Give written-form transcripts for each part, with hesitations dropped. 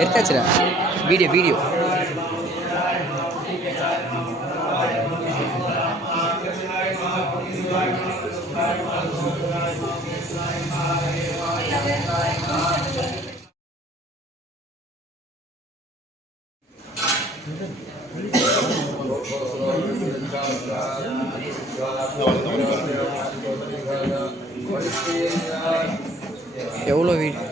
எடுத்தாச்சுடா video video எவ்வளோ video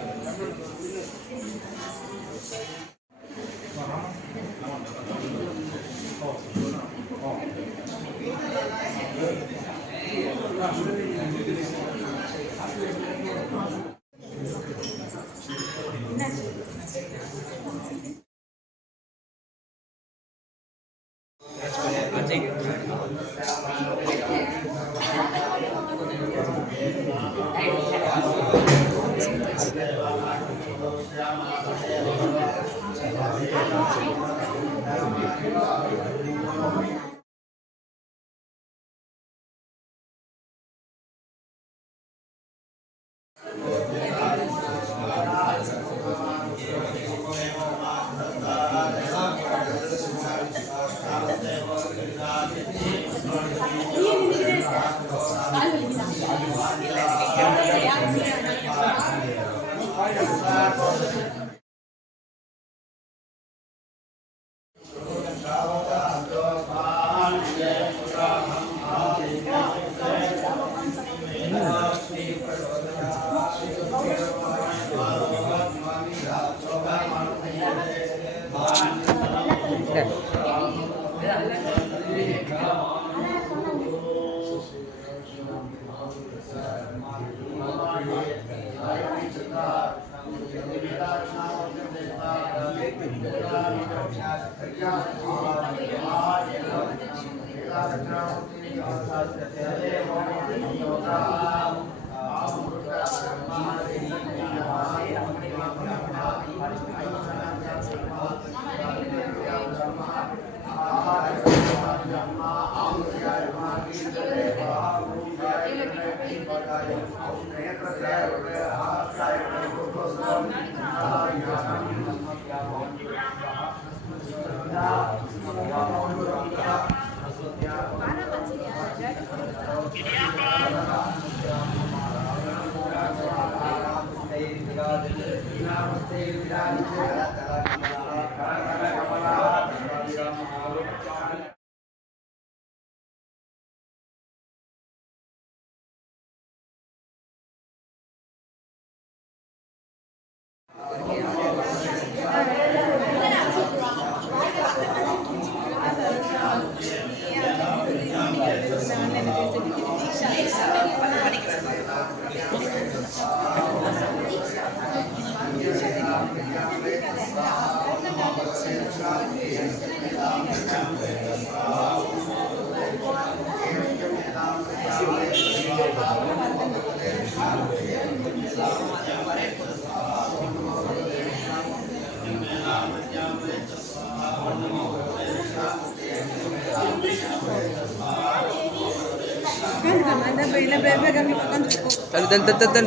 Tan.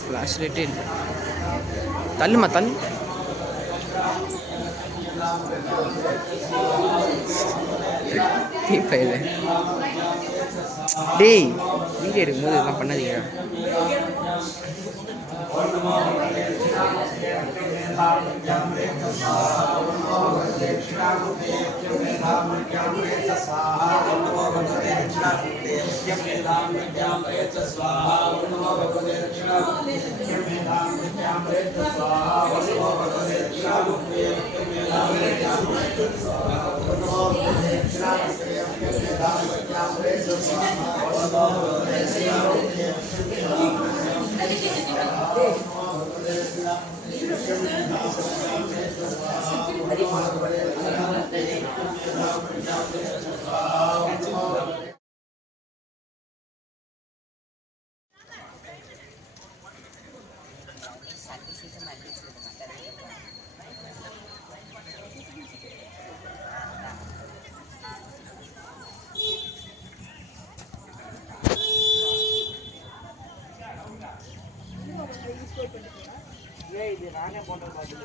Flash லைட்டே இல்லை. தள்ளுமா தள்ளு. பயில டேய் வீடியோ எடுக்கும்போது இதெல்லாம் பண்ணாதீங்க. நானே போன்ற பார்த்து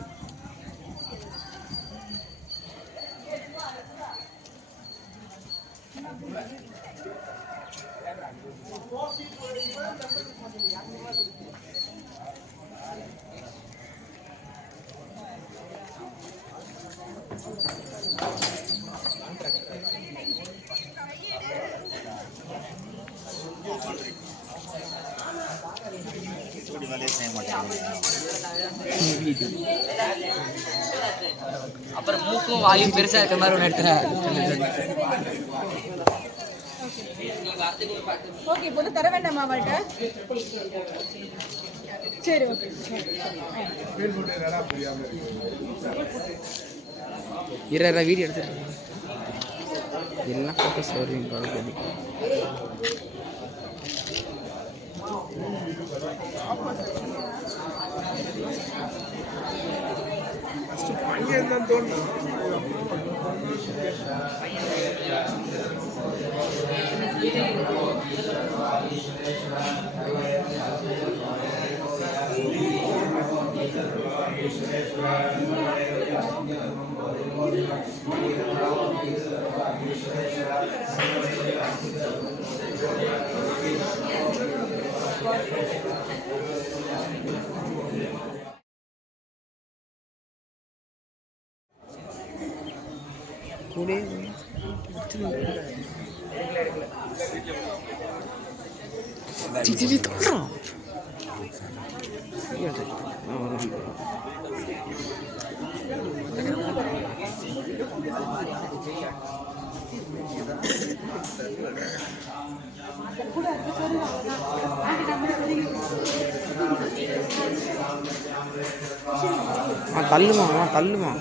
அப்புறம் மூக்கும் வாயும் பெருசா இருக்க மாதிரி ஒன்று எடுத்துறேன். ஓகே போது தர வேண்டாமா அவள்கிட்ட? சரி ஓகே. இரு வீடியோ எடுத்துட்டு எல்லாம் ஃபோக்கஸ் வருவீங்க. பையன் தான் தோணும். கூட தோன்றான். தள்ளுமா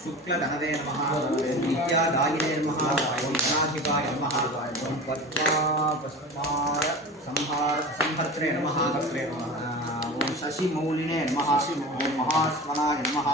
शुक्लधनवे नमः विद्यादायिने नमः गणाधिपाय नमः पद्मापस्मार संहर्त्रे नमः कर्त्रे नमः ओम शशिमौलिने नमः ओम महास्वनाय नमः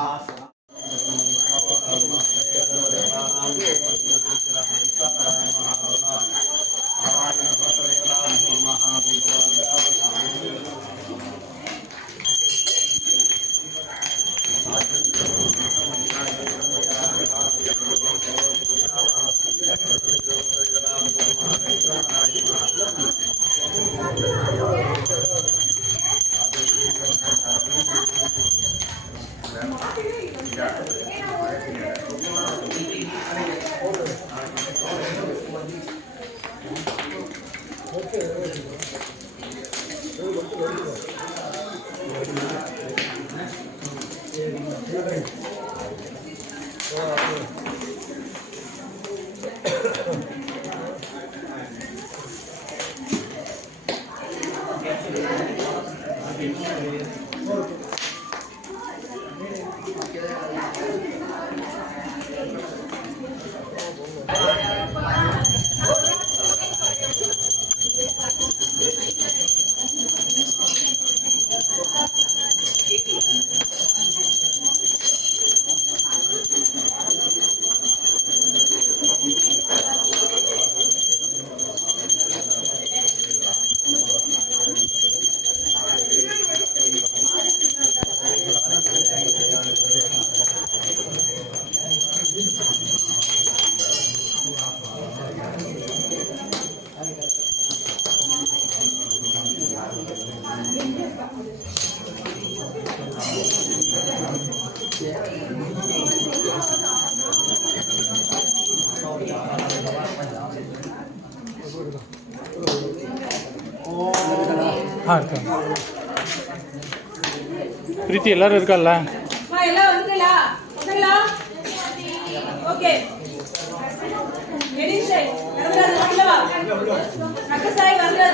பிரீத்தி எல்லாரும் இருக்கால்ல? எல்லாம் வந்துட்டீங்களா? ஓகே. Ready sir. வரதா வரதா. நக்கசாய் வரதா.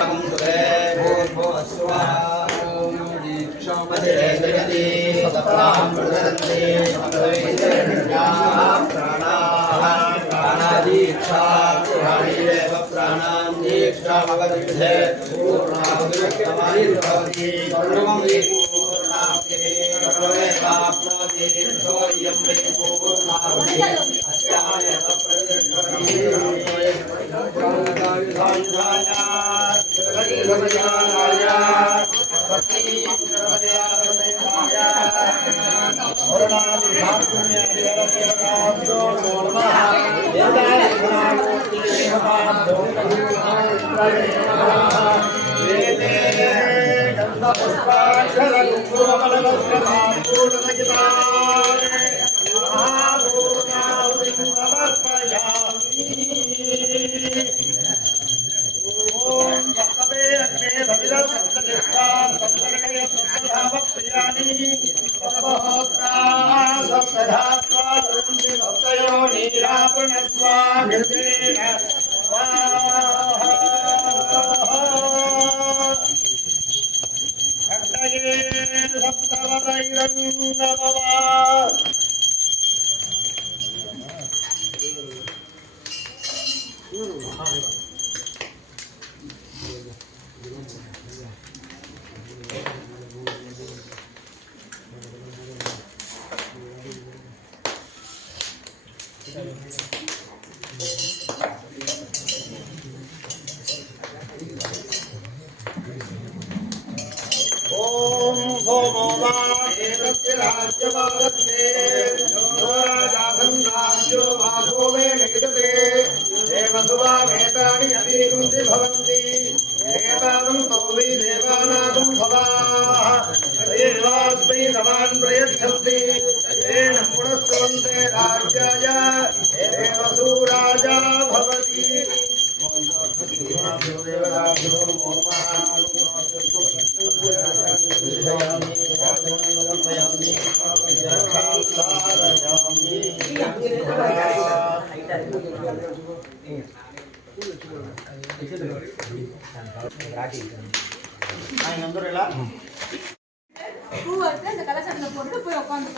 அந்த கலசத்துல போட்டு போய் உட்காந்து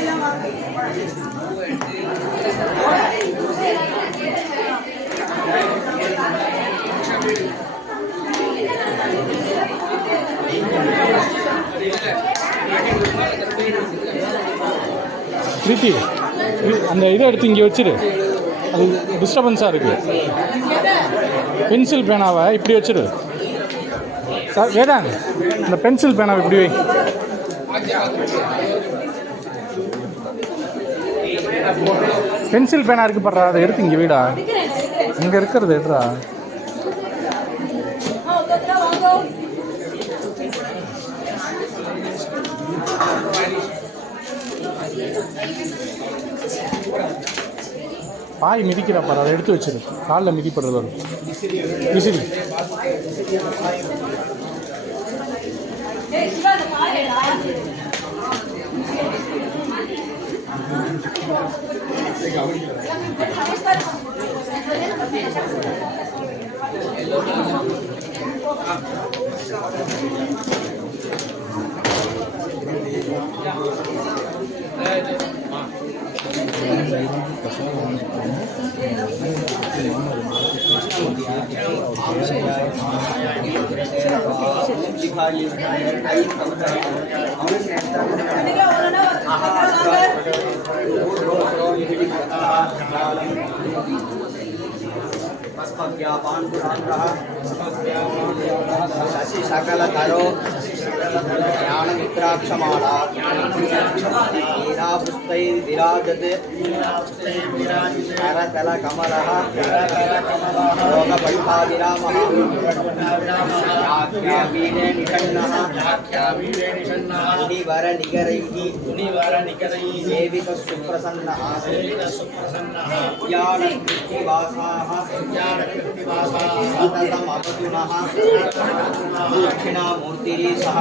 எல்லாம் பிரீத்தி அந்த இதை எடுத்து இங்கே வச்சிரு, அது டிஸ்டர்பன்ஸாக இருக்குது. பென்சில் பேனாவை இப்படி வச்சிரு சார். வேதாங், இந்த பென்சில் பேனாவை இப்படி வை. பென்சில் பேனா இருக்கு படுறா, அதை எடுத்து இங்கே வீடா, இங்கே இருக்கிறது எடுறா. பாய் மிதிக்கிறா பாரு, அதை எடுத்து வச்சிரு. காலில் மிதிப்படுறது வரும். விசிறி सकल धरो ज्ञान रुद्राक्षमाला वीणापुष्पैर्विराजते करतलकमलः योगपट्टाभिरामः वीणे निषण्णः मुनिवरनिकरैः सेवितः सुप्रसन्नः ज्ञानकृत्तिवासाः सततमवतुनः दक्षिणामूर्तिरीशः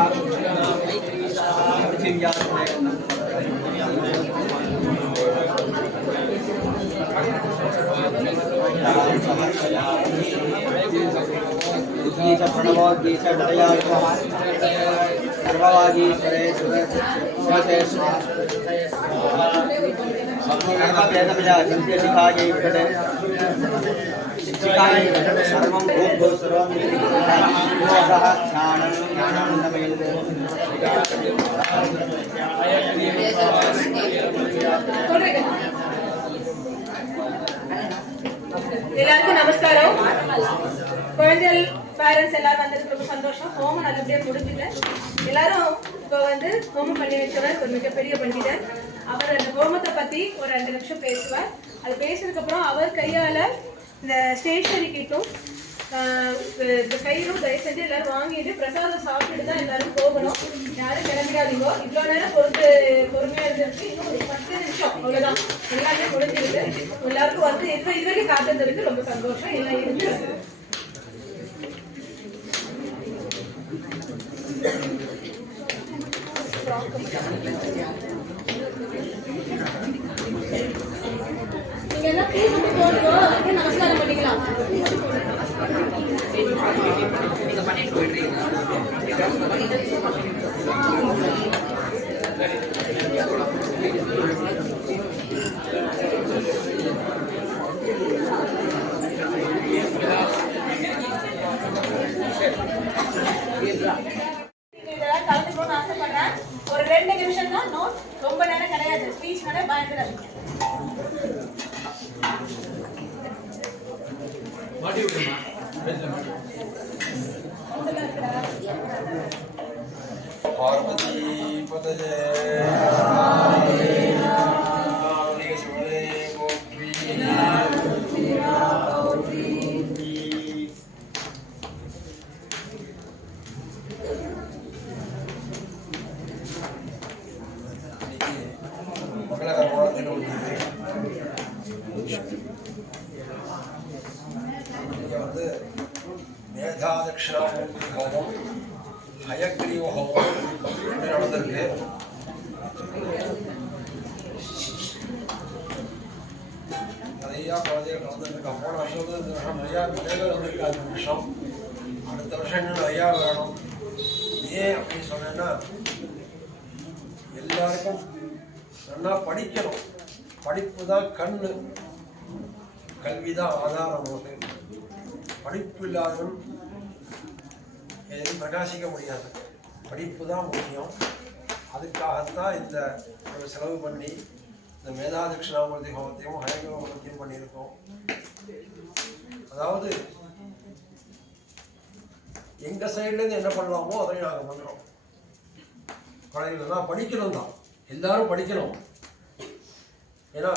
सर्ववागीश्वरे सुरते शिखायै विषते शिक्षिकायै विषते सर्वं भूभो सर्वं योगः ज्ञानन्दमयते எல்லாருக்கும் நமஸ்காரம். குழந்தைகள் பேரண்ட்ஸ் எல்லாரும் வந்ததுக்கு ரொம்ப சந்தோஷம். ஹோமம் நல்லபடியா முடிஞ்சுது. எல்லாரும் இப்போ ஹோமம் பண்ணி வச்சவர் ஒரு மிகப்பெரிய பண்டிதர். அவர் அந்த ஹோமத்தை பத்தி ஒரு 2 நிமிஷம் பேசுவார். அது பேசுறதுக்கு அப்புறம் அவர் கையால இந்த ஸ்டேஷனரி கிட்டும் இந்த கயிறும் தயவு செஞ்சு எல்லாரும் வாங்கிட்டு பிரசாதம் சாப்பிட்டுட்டு தான் எல்லாரும் போகணும். யாரும் கிளம்பிடாதீங்க. இவ்வளோ நேரம் பொறுமையா இருந்துருக்கு. இன்னும் ஒரு 10 நிமிஷம் அவ்வளோதான். எல்லாமே முடிஞ்சிருக்கு. எல்லாருக்கும் இது வரைக்கும் காத்திருந்ததுக்கு ரொம்ப சந்தோஷம். எல்லாம் இருக்கு. நீங்க எல்லாம் பேசிட்டு போறோம். நமஸ்காரம் பண்ணிக்கலாம். இதெல்லாம் கலந்துக்கணும்னு ஆசைப்படுறேன். ஒரு 2 நிமிஷம் தான். நோட் ரொம்ப நேரம் கிடையாது. ஸ்பீச் மேலே பயந்துடாதீங்க. பார்வதி பதஜே மங்களகரமான தினம். இங்கே மேதா தட்சிணாமூர்த்தி ஹோமம், ஹயக்ரீவ ஹோமம் நடந்திருக்கு. நிறையா குழந்தைகள் நடந்துருக்கா. போன வருஷம் இந்த வருஷம் நிறையா குழந்தைகள் வந்திருக்கு. 5 வருஷம் அடுத்த வருஷம் இன்னும் நிறையா வேணும். ஏன் அப்படின்னு சொன்னேன்னா எல்லாருக்கும் நல்லா படிக்கணும். படிப்பு தான் கண்ணு, கல்வி தான் ஆதாரம். நமக்கு படிப்பு இல்லாதவன் எதையும் பிரகாசிக்க முடியாது. படிப்பு தான் முக்கியம். அதுக்காகத்தான் இந்த செலவு பண்ணி இந்த மேதா தட்சிணாமூர்த்தி ஹோமத்தையும் ஹயக்ரீவ ஹோமத்தையும் பண்ணியிருக்கோம். அதாவது எங்கள் சைட்லேருந்து என்ன பண்ணலாமோ அதையும் நாங்கள் பண்ணுறோம். குழந்தைகள்லாம் படிக்கணும் தான், எல்லாரும் படிக்கணும். ஏன்னா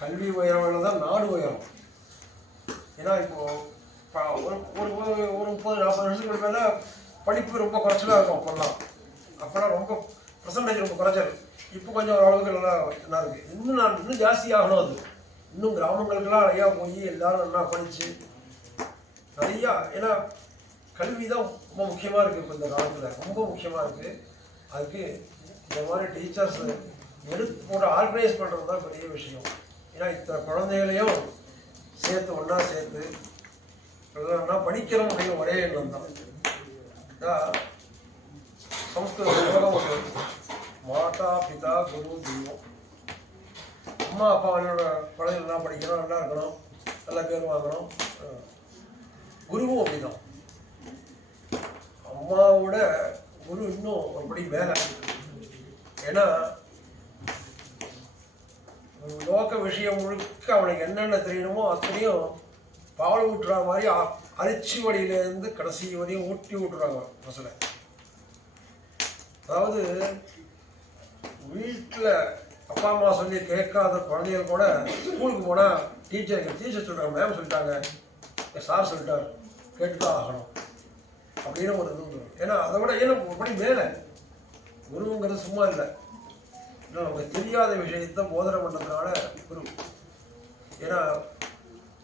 கல்வி உயரவில் தான் நாடு உயரும். ஏன்னா இப்போது ஒரு 30-40 வருஷத்துக்கு மேலே படிப்பு ரொம்ப குறைச்சலாக இருக்கும். அப்போல்லாம் ரொம்ப பர்சன்டேஜ் ரொம்ப குறைச்சல். இப்போ கொஞ்சம் ஓரளவுக்கு நல்லா இருக்குது. இன்னும் ஜாஸ்தி ஆகணும். அது இன்னும் கிராமங்களுக்கெல்லாம் நிறையா போய் எல்லோரும் நல்லா படித்து நிறையா, ஏன்னா கல்வி தான் ரொம்ப முக்கியமாக இருக்குது. இப்போ இந்த காலத்தில் ரொம்ப முக்கியமாக இருக்குது. அதுக்கு இந்த மாதிரி டீச்சர்ஸ் ஒரு ஆர்கனைஸ் பண்ணுறது தான் பெரிய விஷயம். ஏன்னா இத்தனை குழந்தைகளையும் சேர்த்து ஒன்றா சேர்த்து படிக்கிறோம் அப்படின்னு ஒரே எண்ணம் தான். சமஸ்கிருத ஸ்லோகம் ஒன்று, மாதா பிதா குரு தெய்வம். அம்மா அப்பா என்னோட குழந்தைகள் நல்லா படிக்கணும், நல்லா இருக்கணும், நல்ல பேர் வாங்கணும். குருவும் அப்படிதான். அம்மாவோட குரு இன்னும் ஒருபடி மேலே. ஏன்னா லோக விஷயம் முழுக்க அவனுக்கு என்னென்ன தெரியணுமோ அத்தனையும் பால் ஊட்டுற மாதிரி அரிச்சி வடியிலேருந்து கடைசி வரையும் ஊட்டி விட்டுறாங்க பசலை. அதாவது வீட்டில் அப்பா அம்மா சொல்லி கேட்காத குழந்தைகள் கூட ஸ்கூலுக்கு போனால் டீச்சர் சொல்கிறாங்க, மேம் சொல்லிட்டாங்க, சார் சொல்லிட்டார், கேட்டு தான் ஆகணும் அப்படின்னு ஒரு இது வந்துடும். ஏன்னா அதை விட ஏன்னா படி மேலே குருங்கிறது சும்மா இல்லை. ஏன்னா நமக்கு தெரியாத விஷயத்தை போதனை பண்ணுறதுனால குரு. ஏன்னா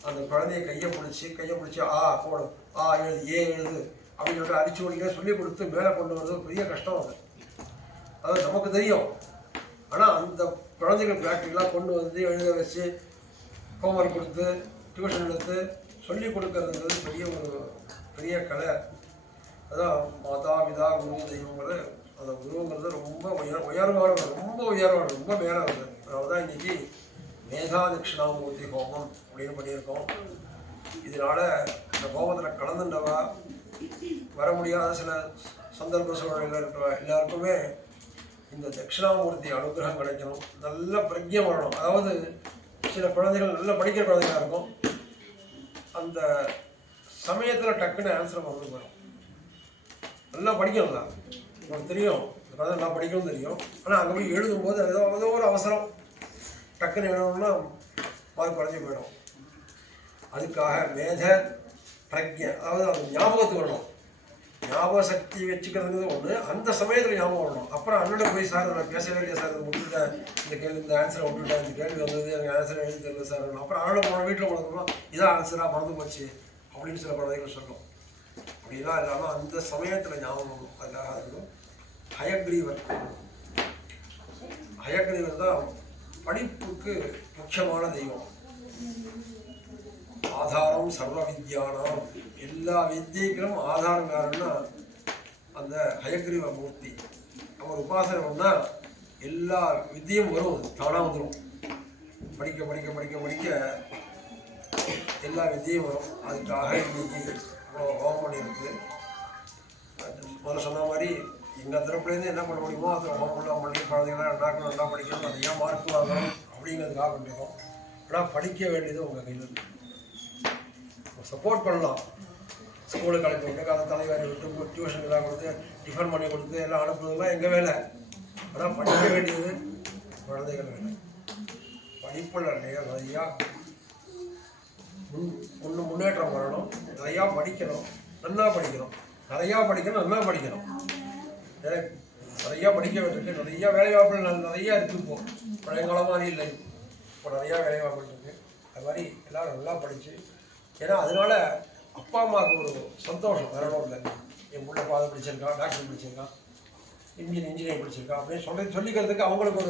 அந்த குழந்தைய கையை பிடிச்சி ஆ போடும், ஆ எழுது, ஏ எழுது அப்படின்னு சொல்லிட்டு அரிச்சு ஓடிக்க சொல்லி கொடுத்து மேலே கொண்டு வரது பெரிய கஷ்டம். அது நமக்கு தெரியும். ஆனால் அந்த குழந்தைகள் ப்ராக்டிக்கலாக கொண்டு வந்து எழுத வச்சு ஹோம்ஒர்க் கொடுத்து டியூஷன் எடுத்து சொல்லி கொடுக்கறதுங்கிறது பெரிய கலை. அதான் மாதா பிதா குரு தெய்வங்கிறது. அந்த குருங்கிறது ரொம்ப உயர்வானது, ரொம்ப மேலானது. அதனால தான் இன்னைக்கு மேதா தட்சிணாமூர்த்தி ஹோமம் அப்படின்னு பண்ணியிருக்கோம். இதனால இந்த ஹோமத்தில் கலந்துண்டவா வர முடியாத சில சந்தர்ப்ப சூழ்நிலையில் இருக்கிற எல்லாருக்குமே இந்த தட்சிணாமூர்த்தி அனுகிரகம் கிடைக்கணும். நல்ல பிரஜ்யம் வரணும். அதாவது சில குழந்தைகள் நல்லா படிக்கிற குழந்தைகளாக இருக்கும், அந்த சமயத்தில் டக்குன்னு ஆன்சர் வந்து வரும். நல்லா படிக்கணும் தான் நமக்கு தெரியும், இந்த குழந்தை நல்லா படிக்கணும்னு தெரியும். ஆனால் அங்கே போய் எழுதும்போது ஏதோ ஒரு அவசரம் டக்குன்னு எழுதணும்னா மார்க் குறைஞ்சி போயிடும். அதுக்காக மேத பிரஜை, அதாவது அது ஞாபகத்துக்கு வரணும். ஞாபக சக்தி வச்சுக்கிறதுங்கிறது ஒன்று, அந்த சமயத்தில் ஞாபகம் வரணும். அப்புறம் அண்ணன் போய் சார் நான் பேசவே இல்லையா சார், முடிச்சுட்டேன், இந்த கேள்வி இந்த ஆன்சரை விட்டுட்டேன், இந்த கேள்வி வந்தது எனக்கு ஆன்சர் எழுதி தெரியல சார். அப்புறம் அண்ணன் போன வீட்டில் போனதுக்கப்புறம் இதான் ஆன்சராக மறந்து போச்சு அப்படின்னு சில குழந்தைகள் சொல்லும். அப்படிலாம் இல்லாமல் அந்த சமயத்தில் ஞாபகம். அதுக்காக இருக்கும் ஹயக்ரீவர் தான் படிப்புக்கு முக்கியமான தெய்வம். ஆதாரம் சர்வ வித்யானம், எல்லா வித்தியைகளும் ஆதாரம் யாருன்னா அந்த ஹயக்ரீவ மூர்த்தி. அவர் உபாசனை பண்ணால் எல்லா வித்தியும் வரும், தானாக வந்துடும். படிக்க படிக்க படிக்க படிக்க எல்லா வித்தியும் வரும். அதுக்காக இன்னைக்கு ஹோமம் பண்ணியிருக்கு. முதல்ல சொன்ன மாதிரி எங்கள் தரப்புலேருந்து என்ன பண்ண முடியுமோ அதை ஹோமம்லாம் பண்ணி குழந்தைங்களாம் நல்லா படிக்கணும், நிறையா மார்க் வாங்கணும் அப்படிங்கிறதுக்காக பண்ணியிருக்கோம். ஆனால் படிக்க வேண்டியது உங்கள் கையில் இருக்கு. சப்போர்ட் பண்ணலாம், ஸ்கூலுக்கு அனுப்பி விட்டு காலை தலைவரை விட்டு டியூஷன் எல்லாம் கொடுத்து டிஃபன் பண்ணி கொடுத்து எல்லாம் அனுப்புறதுலாம் எங்கள் வேலை. ஆனால் படிக்க வேண்டியது குழந்தைகள் வேலை. படிப்பில் நிறையா முன்னேற்றம் வரணும். நிறையா படிக்கணும், நல்லா படிக்கணும், நிறையா படிக்கணும். நிறையா படிக்க வேண்டியிருக்கு. நிறையா வேலைவாய்ப்புகள் நிறையா இருக்குது. இப்போது பழைய காலம் மாதிரி இல்லை, இப்போ நிறையா வேலைவாய்ப்புகள் இருக்குது. அது மாதிரி எல்லோரும் நல்லா படித்து, ஏன்னா அதனால அப்பா அம்மாவுக்கு ஒரு சந்தோஷம் வேறணும் இல்லை. என் பிள்ளை பாதை படிச்சிருக்கான், டாக்டர் படிச்சிருக்கான், இன்ஜினியரிங் படிச்சிருக்கான் அப்படின்னு சொல்லிக்கிறதுக்கு அவங்களுக்கு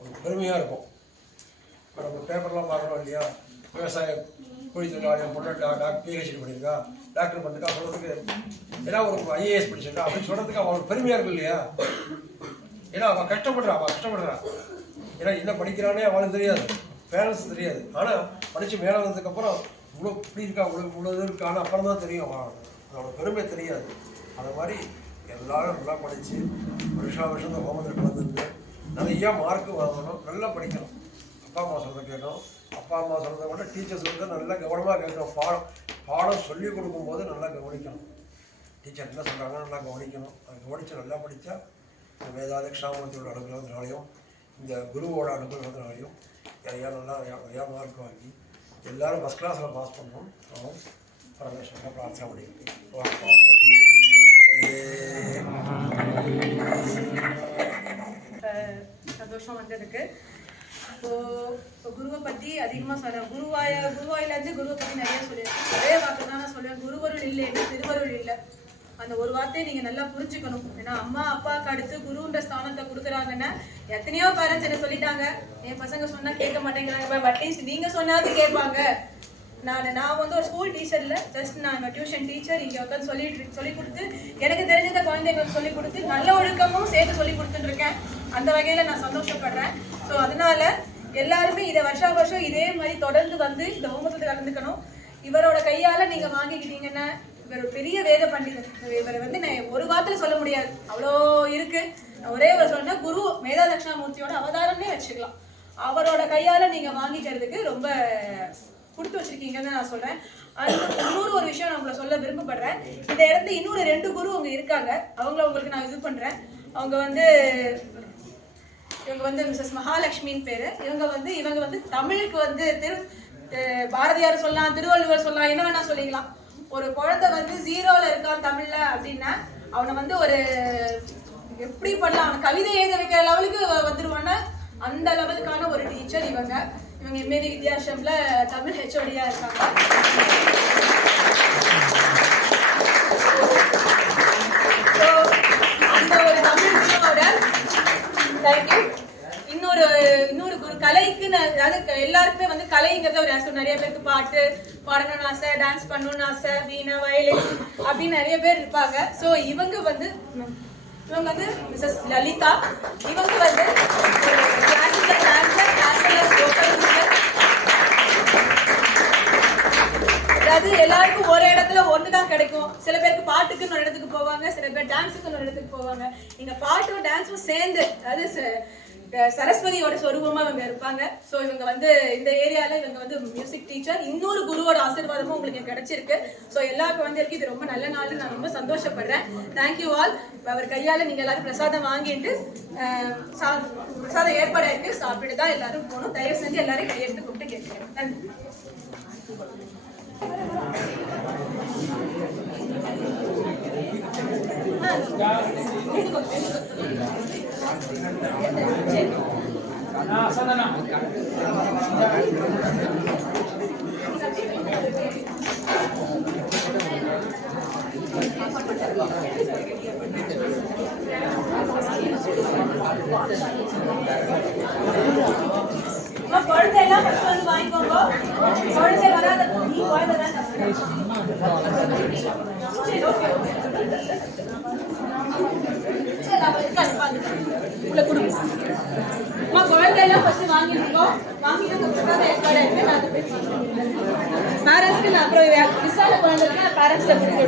ஒரு பெருமையாக இருக்கும். இப்போ நம்ம பேப்பர்லாம் பார்க்குறோம் இல்லையா, விவசாய கூலி தொழிலாளி பொண்ணு பிஹெச்டி பண்ணியிருக்கா, டாக்டர் பண்ணிருக்கா சொல்கிறதுக்கு, ஏன்னா ஒரு ஐஏஎஸ் படிச்சிருக்கா அப்படின்னு சொல்கிறதுக்கு அவங்களுக்கு பெருமையாக இருக்கும் இல்லையா. ஏன்னா அவள் கஷ்டப்படுறா. ஏன்னா என்ன படிக்கிறானே அவளுக்கு தெரியாது, பேரண்ட்ஸ் தெரியாது. ஆனால் படித்து மேலே வந்ததுக்கப்புறம் இவ்வளோ இப்படி இருக்கா, இவ்வளோ இது இருக்கா, ஆனால் அப்புறம் தான் தெரியும் அதோட பெருமை தெரியாது. அது மாதிரி எல்லாரும் நல்லா படித்து வருஷம் இந்த ஹோமத்தில் கலந்துருந்து நிறையா மார்க்கு வாங்கணும், நல்லா படிக்கணும். அப்பா அம்மா சொல்கிறத கேட்கணும். அப்பா அம்மா சொல்கிறத விட டீச்சர் சொல்கிறத நல்லா கவனமாக கேட்கணும். பாடம் சொல்லிக் கொடுக்கும்போது நல்லா கவனிக்கணும். டீச்சர் என்ன சொல்கிறாங்க நல்லா கவனிக்கணும். அது கவனித்து நல்லா படித்தா இந்த மேதா தட்சிணாமூர்த்தியோட அனுகிரகத்தினாலையும் இந்த குருவோட அனுகிரகத்தினாலையும் நிறையா மார்க் வாங்கி எல்லாரும் ஃபஸ்ட் கிளாஸில் பாஸ் பண்ணணும். பரமேஸ்வரனை பிரார்த்தனை பண்ணியிருக்கேன். சந்தோஷம் வந்ததுக்கு. இப்போ குருவை பற்றி அதிகமாக சொல்கிறேன். குருவாயிலேருந்து குருவை பற்றி நிறைய சொல்லியிருக்கேன். ஒரே வார்த்தை தான் நான் சொல்லுவேன், குருவருள் இல்லை என்று திருவருள் இல்லை. அந்த ஒரு வார்த்தையை நீங்கள் நல்லா புரிஞ்சுக்கணும். ஏன்னா அம்மா அப்பாவுக்கு அடுத்து குருன்ற ஸ்தானத்தை கொடுக்குறாங்கன்னா எத்தனையோ பேரண்ட்ஸ் என்ன சொல்லிட்டாங்க, என் பசங்க சொன்னால் கேட்க மாட்டேங்கிறாங்க, அட்லீஸ்ட் நீங்கள் சொன்னாவது கேட்பாங்க. நான் வந்து ஒரு ஸ்கூல் டீச்சர் இல்லை, ஜஸ்ட் நான் டியூஷன் டீச்சர். இங்கே உட்காந்து சொல்லி கொடுத்து எனக்கு தெரிஞ்ச குழந்தைங்களுக்கு சொல்லி கொடுத்து நல்ல ஒழுக்கமும் சேர்த்து சொல்லி கொடுத்துட்டுருக்கேன். அந்த வகையில் நான் சந்தோஷப்படுறேன். ஸோ அதனால எல்லாருமே இதை வருஷம் இதே மாதிரி தொடர்ந்து வந்து இந்த ஹோமத்தில் கலந்துக்கணும். இவரோட கையால் நீங்கள் வாங்கிக்கிட்டீங்கன்னா இவர் பெரிய வேத பண்டிதர். இவரை வந்து நான் ஒரு வார்த்தையில் சொல்ல முடியாது, அவ்வளோ இருக்கு. ஒரே ஒரு சொன்னா குரு மேதா தட்சிணாமூர்த்தியோட அவதாரம்னே வச்சுக்கலாம். அவரோட கையால் நீங்கள் வாங்கிக்கிறதுக்கு ரொம்ப கொடுத்து வச்சிருக்கீங்கன்னு நான் சொல்றேன். இன்னொரு ஒரு விஷயம் நான் உங்களை சொல்ல விருப்பப்படுறேன். இந்த இடத்துல இன்னொரு 2 குரு அவங்க இருக்காங்க, அவங்கள உங்களுக்கு நான் இது பண்றேன். அவங்க வந்து மிஸ்ஸஸ் மகாலட்சுமின்னு பேரு. இவங்க வந்து தமிழுக்கு வந்து பாரதியார் சொல்லலாம், திருவள்ளுவர் சொல்லலாம், என்ன வேணா சொல்லிக்கலாம். ஒரு குழந்தை வந்து 0ல இருக்கான் தமிழ்ல அப்படின்னா அவனை வந்து ஒரு எப்படி பண்ணலாம், அவனை கவிதை எழுத வைக்கிற லெவலுக்கு வந்துருவான அந்த லெவலுக்கான ஒரு டீச்சர் இவங்க. எம்ஏடி வித்யாசம்ல தமிழ் ஹெச்ஓடியா இருக்காங்க. அந்த ஒரு தமிழ் குருவோட தேங்க்யூ. இன்னொரு குரு கலைக்குன்னு, அதாவது எல்லாருக்குமே வந்து கலைங்கிறத ஒரு ஆசை. நிறைய பேருக்கு பாட்டு பாடணும்னு ஆசை, டான்ஸ் பண்ணணும்னு ஆசை, வீணை வயலின் அப்படின்னு நிறைய பேர் இருப்பாங்க. ஸோ இவங்க வந்து மிஸ்ஸஸ் லலிதா. இவங்க வந்து classical dancer, classical vocal singer. அதாவது எல்லாருக்கும் ஒரு இடத்துல ஒண்ணுதான் கிடைக்கும். சில பேருக்கு பாட்டுக்குன்னு ஒரு இடத்துக்கு போவாங்க, சில பேர் டான்ஸுக்குன்னு ஒரு இடத்துக்கு போவாங்க. இங்க பாட்டும் டான்ஸும் சேர்ந்து, அதாவது சரஸ்வதியோட சொரூபமா இவங்க இருப்பாங்க. ஸோ இவங்க வந்து இந்த ஏரியால இவங்க வந்து மியூசிக் டீச்சர். இன்னொரு குருவோட ஆசீர்வாதமும் உங்களுக்கு கிடைச்சிருக்கு. ஸோ எல்லா குழந்தைகளுக்கும் இது ரொம்ப நல்ல நாள். நான் ரொம்ப சந்தோஷப்படுறேன். Thank you all. அவர் கையால நீங்க எல்லாரும் பிரசாதம் வாங்கிட்டு பிரசாதம் ஏற்பாடாயிருக்கு, சாப்பிட்டு தான் எல்லாரும் போகணும். தயவு செஞ்சு எல்லாரும் கையெழுத்து கூப்பிட்டு கேட்கிறேன். நன்றி. குழந்தை எல்லாம் ஃபர்ஸ்ட் வந்து வாங்கிக்கோங்க. குழந்தை வராத நீ குழந்தை தான். சரி ஓகே உள்ள கொடுங்க. அம்மா குழந்தை எல்லாம் ஃபர்ஸ்ட் வாங்கிருக்கோம். வாங்கிட்டு பிரசாதம் ஏற்பாடு இருக்கு. நான் அதை போய் பேரண்ட்ஸ்க்கு நான் அப்புறம் விசால குழந்தைக்கு நான் பேரண்ட்ஸ்ல கொடுத்து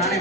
நானே